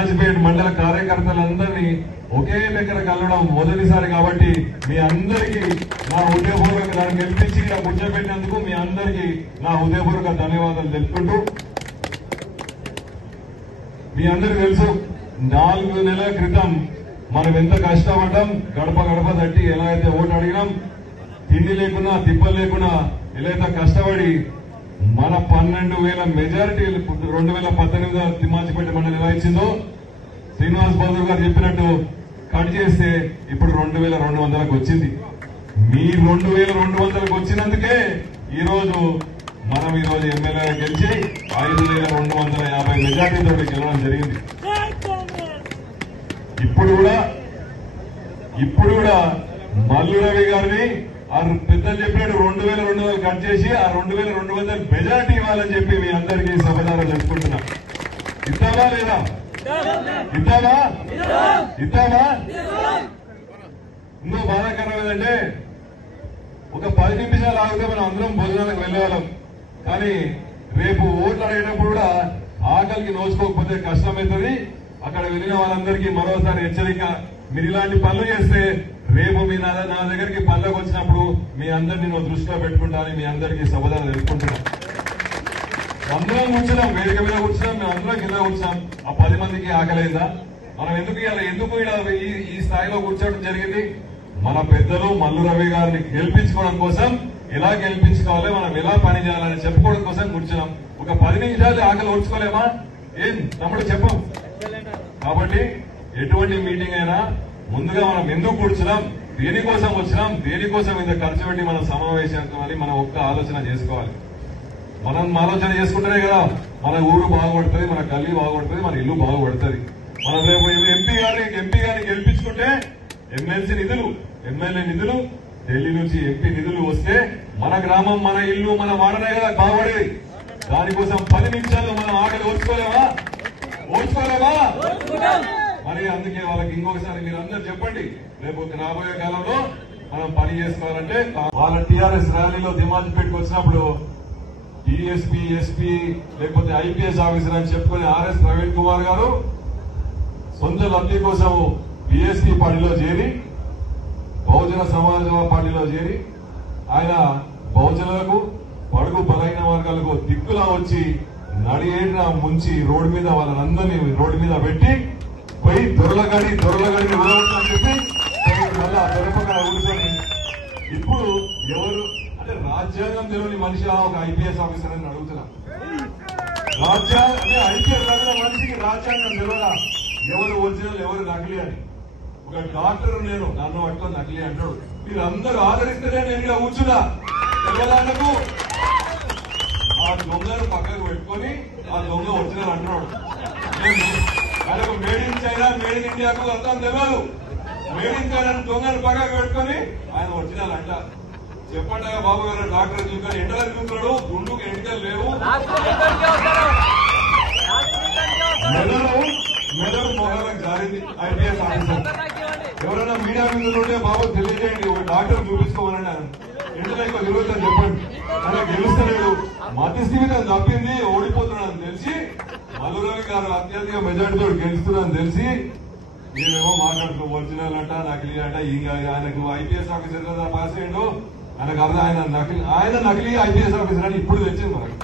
తిమ్మాజిపేట మండల కార్యకర్తలందరినీ ఒకే దగ్గర కలవడం మొదటిసారి కాబట్టి మీ అందరికీ నా హృదయపూర్వక దాన్ని గెలిపించి ఇలా కూర్చోబెట్టినందుకు మీ అందరికీ నా హృదయపూర్వక ధన్యవాదాలు తెలుపుకుంటూ, మీ అందరికీ తెలుసు 4 నెలల క్రితం మనం ఎంత కష్టపడ్డాం. గడప గడప తట్టి ఎలా అయితే ఓటు అడిగినాం, తిండి లేకున్నా తిప్పలు లేకున్నా ఎలా అయితే కష్టపడి మన 12,000 మెజారిటీ 2018 తిమ్మాజిపేట మండలి ఎలా ఇచ్చిందో శ్రీనివాస్ బాబు గారు చెప్పినట్టు కట్ చేస్తే ఇప్పుడు 2,200కు వచ్చింది. మీ 2,200కు వచ్చినందుకే మనం ఈ రోజు ఎమ్మెల్యే గెలిచి 5,250 మెజార్టీతో గెలవడం జరిగింది. ఇప్పుడు కూడా మల్లు రవి గారిని పెద్దలు చెప్పినట్టు 2,200 కట్ చేసి ఆ 2,200 మెజార్టీ ఇవ్వాలని చెప్పి మీ అందరికీ సమాధానం తెలుసుకుంటున్నా. ఇద్దామా లేదా? ఇద్దామా? ఇంకో బాధాకరం ఏంటంటే ఒక 10 నిమిషాలు ఆగితే మనం అందరం భోజనాలకు వెళ్ళేవాళ్ళం. కానీ రేపు ఓట్లు అడిగేటప్పుడు కూడా ఆకలికి నోచుకోకపోతే కష్టమవుతుంది. అక్కడ వెళ్ళిన వాళ్ళందరికీ మరోసారి హెచ్చరిక, మీరు ఇలాంటి పనులు చేస్తే రేపు మీ నా దగ్గరికి పనులకు వచ్చినప్పుడు మీ అందరినీ నేను దృష్టిలో పెట్టుకుంటానని మీ అందరికీ సమాధానం తెలుసుకుంటున్నాను. అందరం కూర్చున్నాం, వేదిక మీద కూర్చున్నాం, మేము అందరం కింద కూర్చున్నాం. ఆ 10 మందికి ఆకలేదా? మనం ఎందుకు ఈ స్థాయిలో కూర్చోవడం జరిగింది? మన పెద్దలు మల్లు రవి గారిని గెలిపించుకోవడం కోసం, ఎలా గెలిపించుకోవాలి, మనం ఎలా పని చేయాలని చెప్పుకోవడం కోసం కూర్చున్నాం. ఒక 10 నిమిషాలు ఆకలి ఓర్చుకోలేమా? ఏం తమ్ముడు చెప్పం. కాబట్టి ఎటువంటి మీటింగ్ అయినా ముందుగా మనం ఎందుకు కూర్చున్నాం, దేనికోసం వచ్చినాం, దేనికోసం ఇంత ఖర్చు పెట్టి మనం సమావేశాన్ని మనం ఒక్క ఆలోచన చేసుకోవాలి. మనం ఆలోచన చేసుకుంటేనే కదా మన ఊరు బాగుపడుతుంది, మన గల్లీ బాగుపడుతుంది, మన ఇల్లు బాగుపడుతుంది. మనం రేపు ఎంపీ గారిని గెలిపించుకుంటే ఎమ్మెల్సీ నిధులు, ఎమ్మెల్యే నిధులు, ఢిల్లీ నుంచి ఎంపీ నిధులు వస్తే మన గ్రామం, మన ఇల్లు, మన వాడనే కదా బాగుపడేది. దానికోసం 10 నిమిషాలు మనం ఆకలి ఓర్చుకోలేమా? మరి అందుకే వాళ్ళకి ఇంకొకసారి మీరు అందరూ చెప్పండి, రేపు రాబోయే కాలంలో మనం పని చేసుకోవాలంటే వాళ్ళ టీఆర్ఎస్ ర్యాలీలో తిమ్మాజిపేటకు వచ్చినప్పుడు డిఎస్పీ, ఎస్పీ లేకపోతే ఐపీఎస్ ఆఫీసర్ అని చెప్పుకునే ఆర్ఎస్ ప్రవీణ్ కుమార్ గారు సొంత లబ్ధి కోసం బీఎస్పీ పార్టీలో చేరి, బహుజన సమాజ్ పార్టీలో చేరి ఆయన బహుజనులకు, బడుగు బలైన వర్గాలకు దిక్కులా వచ్చి నడియేడిన ముంచి రోడ్డు మీద వాళ్ళందరినీ రోడ్డు మీద పెట్టి పోయి దొరలగడిని ఊరవచ్చని చెప్పి మళ్ళా దొరపక్కడ ఊరుకొని ఇప్పుడు ఎవరు అంటే రాజ్యాంగం తెలియని మనిషి ఒక ఐపీఎస్ ఆఫీసర్ అని అడుగుతున్నా. అంటే ఐపీఎస్ చదివిన మనిషికి రాజ్యాంగం తెలియదా ఎవరు ఒరిజినల్ ఎవరు నకిలీ అని? ఒక డాక్టర్ నేను నన్ను పట్టుకొని నకిలీ అంటాడు. మీరు అందరూ ఆదరిస్తేనే నేను ఇలా కూర్చున్నా. తెల్లదానికి ఆ దొంగను పక్కకు పెట్టుకొని ఆ దొంగ ఒరిజినల్ అంటున్నాడు. ఆయనకు made in China, made in ఇండియాకు అర్థం తెలియదు. మేడ్ ఇన్ చైనా దొంగను పక్కకు పెట్టుకొని ఆయన ఒరిజినల్ అంట. చెప్పండి బాబు గారు, డాక్టర్ చూసుకొని ఎండలకు చూస్తున్నాడు, గుండుకు ఎన్నికలు లేవు, మెదడు మొహాలకు జారింది ఐపీఎస్ ఆఫీసర్. ఎవరైనా మీడియా మీద ఉంటే బాబు తెలియజేయండి, ఒక డాక్టర్ చూపించుకోవాలండి. ఎండలకు తిరుగుతుందని చెప్పండి. అలా గెలుస్తలేడు, మధ్య స్థిమితం తప్పింది, ఓడిపోతున్నాడని తెలిసి మల్లు రవి గారు అత్యధిక మెజార్టీతో గెలుస్తున్నాడని తెలిసి మేమేమో మాట్లాడుతూ ఒరిజినల్ అంట, నకిలీ అంట. ఇంకా ఆయనకు ఐపీఎస్ ఆఫీసర్ కదా పాస్ అయ్యిండు, ఆయనకు అర్థం ఆయన నకిలీ ఐపీఎస్ ఆఫీసర్ అని ఇప్పుడు తెచ్చింది మనకు.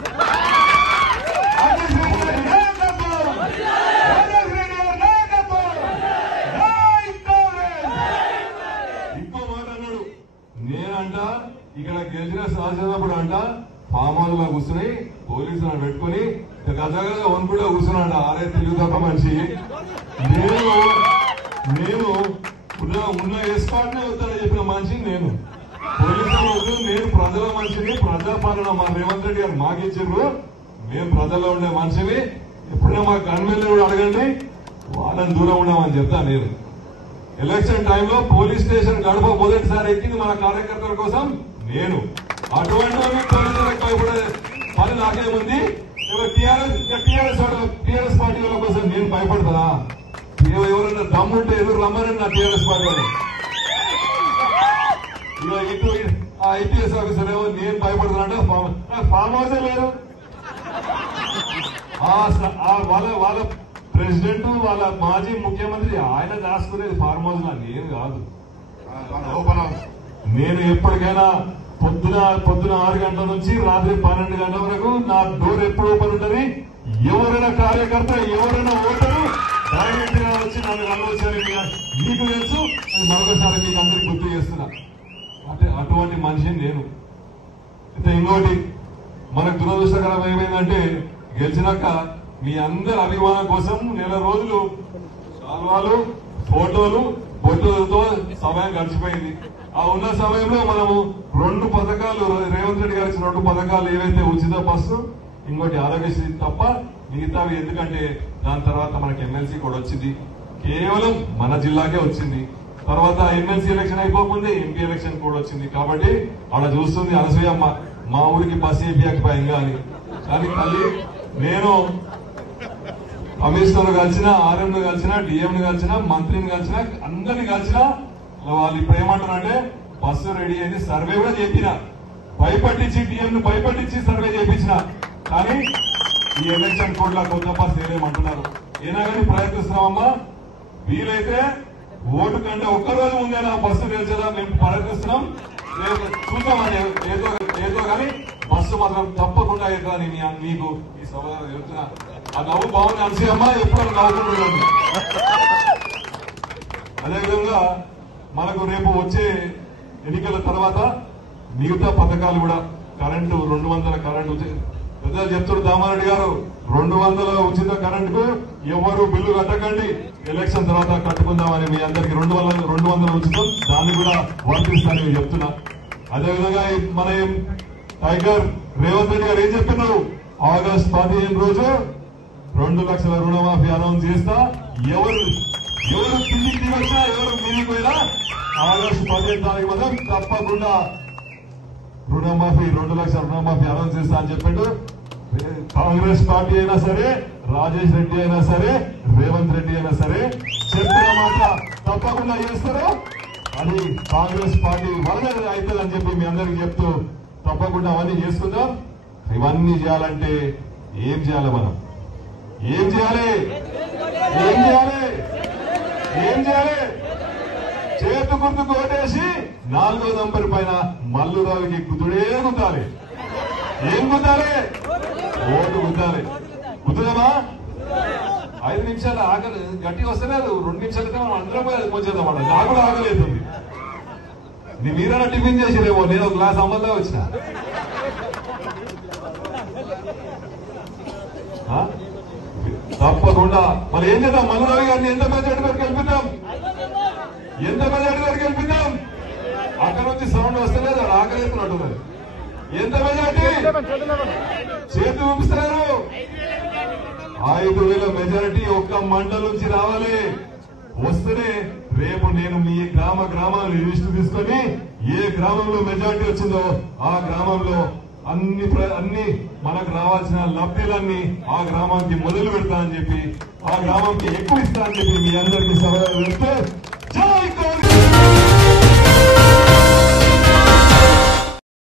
ఇంకో మాట అన్నాడు, నేనంట ఇక్కడ గెలిచిన శాసనప్పుడు అంట ఫామ్ హౌస్ లో కూర్చుని పోలీసులను పెట్టుకుని గజగజ వణుకుడా కూర్చున్నాడ. ఆరే తెలుగు తప్ప మనిషి. నేను ఉన్న ఎస్పాట్నే వస్తానని చెప్పిన మనిషిని నేను. పోలీసులు నేను ప్రజల మనిషిని, ప్రజాపాలన మా రేవంత్ రెడ్డి గారు మాకిచ్చారు. మేము ప్రజల్లో ఉండే మనిషిని. ఎప్పుడైనా మా కన్వెన్లు కూడా అడగండి, వాళ్ళని దూరం ఉండమని చెప్తాను నేను. ఎలక్షన్ టైంలో పోలీస్ స్టేషన్ గడప మొదటిసారి ఎక్కింది మన కార్యకర్తల కోసం నేను. అటువంటి పోలీసులకు భయపడే పని నాకేముంది? టీఆర్ఎస్ పార్టీ వాళ్ళ కోసం నేను భయపడతా? ఎవరైనా దమ్ముంటే ఎదురు రమ్మనండి నా టీఆర్ఎస్ పార్టీ వాళ్ళు. ఇటు ఐపీఎస్ ఆఫీసర్ ఏమో నేను భయపడుతున్నా, ఫామ్ హౌసే లేదు. వాళ్ళ ప్రెసిడెంట్ వాళ్ళ మాజీ ముఖ్యమంత్రి ఆయన దాచుకునేది ఫార్మ్ హౌస్ లో నేను కాదు. నేను ఎప్పటికైనా పొద్దున 6 గంటల నుంచి రాత్రి 12 గంటల వరకు నా డోర్ ఎప్పుడు ఓపెన్ ఉంటుంది. ఎవరైనా కార్యకర్త ఎవరైనా ఓటరు డైరెక్ట్ గా వచ్చి నన్ను కలవచ్చని మీకు తెలుసు. అది మరొకసారి మీకు అందరికి గుర్తు చేస్తున్నా. అంటే అటువంటి మనిషిని నేను. అయితే ఇంకోటి మనకు దురదృష్టకరం ఏమైందంటే గెలిచినాక మీ అందరి అభిమానం కోసం నెల రోజులు శాల్వాలు ఫోటోలు బొట్టులతో సమయం గడిచిపోయింది. ఆ ఉన్న సమయంలో మనము 2 పథకాలు రేవంత్ రెడ్డి గారు ఇచ్చిన 2 పథకాలు ఏవైతే ఉచిత బస్సు ఇంకోటి ఆరోగ్యశ్రీ తప్ప మిగతావి ఎందుకంటే దాని తర్వాత మనకి ఎమ్మెల్సీ కూడా వచ్చింది. కేవలం మన జిల్లాకే వచ్చింది. తర్వాత ఎమ్మెల్సీ ఎలక్షన్ అయిపోతుంది, ఎంపీ ఎలక్షన్ కూడా వచ్చింది. కాబట్టి ఆడ చూస్తుంది అనసూయమ్మ మా ఊరికి బస్సు ఏపీయకపోయిందా అని. కానీ తల్లి నేను కమిషనర్ కలిసిన, ఆర్ఎంను కలిసిన, డిఎంను కలిసిన, మంత్రిని కలిసిన, అందరిని కలిసిన వాళ్ళు ఇప్పుడు ఏమంటారంటే బస్సు రెడీ అయింది, సర్వే కూడా చెప్పిన, భయపట్టించి డిఎంను భయపట్టించి సర్వే చేయించిన. కానీ ఈ ఎలక్షన్ కోడ్ లా కొత్త బస్సు ఏమేమంటున్నారు. అయినా కానీ ప్రయత్నిస్తున్నామమ్మా. వీలైతే ఓటు కంటే ఒక్కరోజు ముందే నా బస్సు తెలిసేదా మేము ప్రయత్నిస్తున్నాం. చూద్దామని ఏదో కానీ బస్సు మాత్రం తప్పకుండా అవుతుందని మీకు ఈ సభలో చెప్తున్నా. ఆ నవ్వు బాగుంది అనసూయమ్మ, ఎప్పుడు నవ్వుకుంటున్నాను. అదేవిధంగా మనకు రేపు వచ్చే ఎన్నికల తర్వాత మిగతా పథకాలు కూడా కరెంటు 200 కరెంటు పెద్దలు చెప్తారు. దామారెడ్డి గారు 200 ఉచిత కరెంటుకు ఎవరు బిల్లు కట్టకండి, ఎలక్షన్ తర్వాత కట్టుకుందామని మీ అందరికి 200 ఉచితం దాన్ని కూడా వర్తిస్తానని చెప్తున్నా. అదేవిధంగా మన టైగర్ రేవంత్ రెడ్డి గారు ఏం చెప్తున్నారు, ఆగస్టు 15 రోజు 2 లక్షల రుణమాఫీ అనౌన్స్ చేస్తా. ఎవరు కిందికి వచ్చినా ఎవరు మీదికి పోయినా ఆగస్టు 15 తారీఖు మాత్రం తప్పకుండా రుణమాఫీ 2 లక్షల రుణమాఫీ అనౌన్స్ చేస్తా అని చెప్పాడు. కాంగ్రెస్ పార్టీ అయినా సరే, రాజేష్ రెడ్డి అయినా సరే, రేవంత్ రెడ్డి అయినా సరే చెప్పిన మాట తప్పకుండా చేస్తారు. అది కాంగ్రెస్ పార్టీ వల్ల అవుతుందని చెప్పి మీ అందరికీ చెప్తూ తప్పకుండా అవన్నీ చేసుకుందాం. ఇవన్నీ చేయాలంటే ఏం చేయాలి, మనం ఏం చేయాలి, ఏం చేయాలి, ఏం చేయాలి? చేతు గుర్తు కోటేసి 4వ నంబర్ పైన మల్లురావుకి గుద్దుడే గుద్దాలి. ఏం గుద్దాలి? ఓటు గుద్దాలి. గుద్దుదామా? 5 నిమిషాలు ఆగలి గట్టిగా వస్తలేదు. 2 నిమిషాలతో మనం అందరం పోయి పోచేద్దాం. నాకు కూడా ఆగలేతుంది. మీరైనా టిఫిన్ చేసిరేమో, నేను ఒక గ్లాస్ అమ్మల్లా వచ్చిన. తప్పకుండా మరి ఏం చేద్దాం? మల్లురావు గారిని ఎంత మెజార్టీ వరకు గెలిపిద్దాం, ఎంత మెజార్టీ వరకు గెలిపిద్దాం? అక్కడ నుంచి సౌండ్ వస్తలేదు, ఆకలి ఎత్తున్నట్టున్నది. ఎంత మెజార్టీ? చేతి ఊపిస్తున్నారు. 5,000 మెజారిటీ ఒక్క మండలం నుంచి రావాలి. వస్తేనే రేపు నేను మీ గ్రామాలు లిస్టు తీసుకొని ఏ గ్రామంలో మెజారిటీ వచ్చిందో ఆ గ్రామంలో అన్ని మనకు రావాల్సిన లబ్ధిలన్నీ ఆ గ్రామానికి మొదలు పెడతా అని చెప్పి, ఆ గ్రామానికి ఎక్కువ ఇస్తా అని చెప్పి మీ అందరికీ సభలో చెప్తే